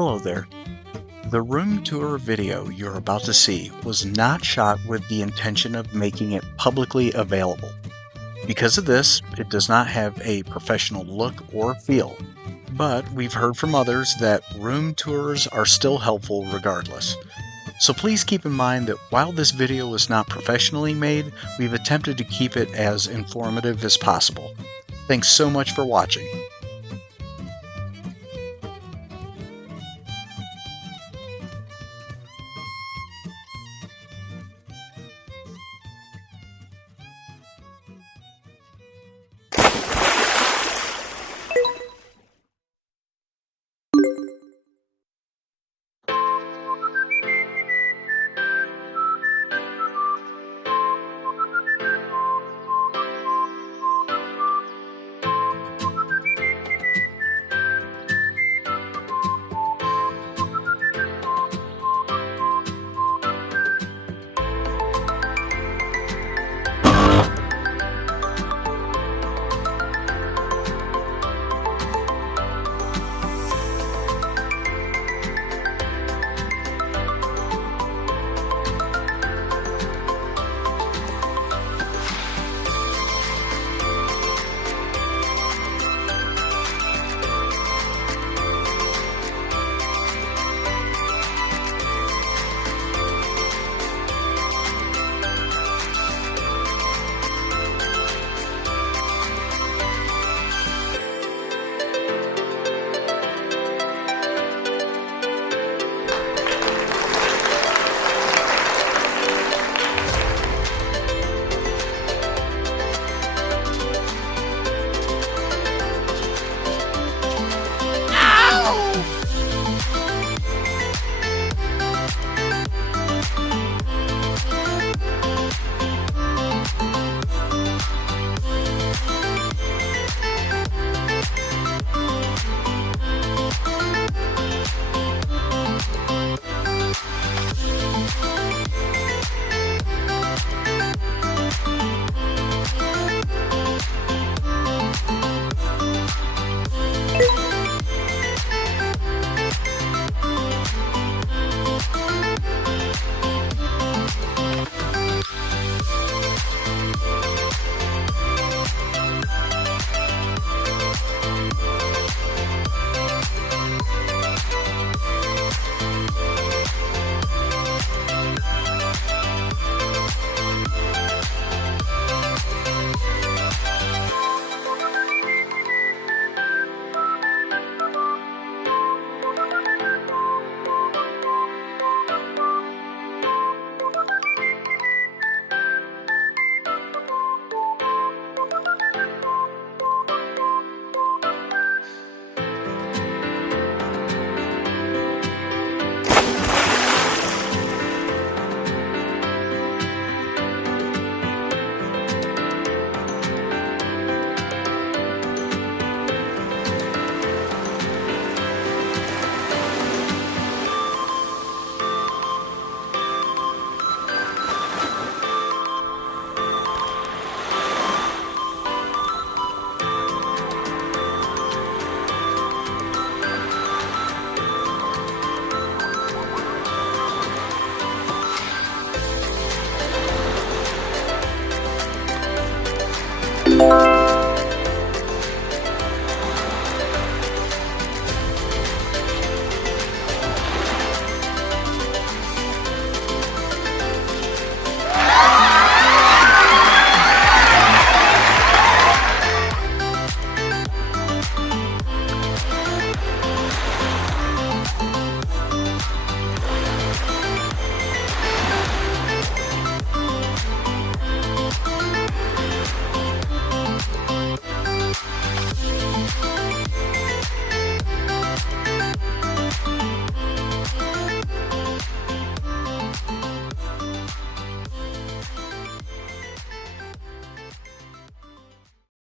Hello there. The room tour video you're about to see was not shot with the intention of making it publicly available. Because of this, it does not have a professional look or feel. But we've heard from others that room tours are still helpful regardless. So please keep in mind that while this video is not professionally made, we've attempted to keep it as informative as possible. Thanks so much for watching.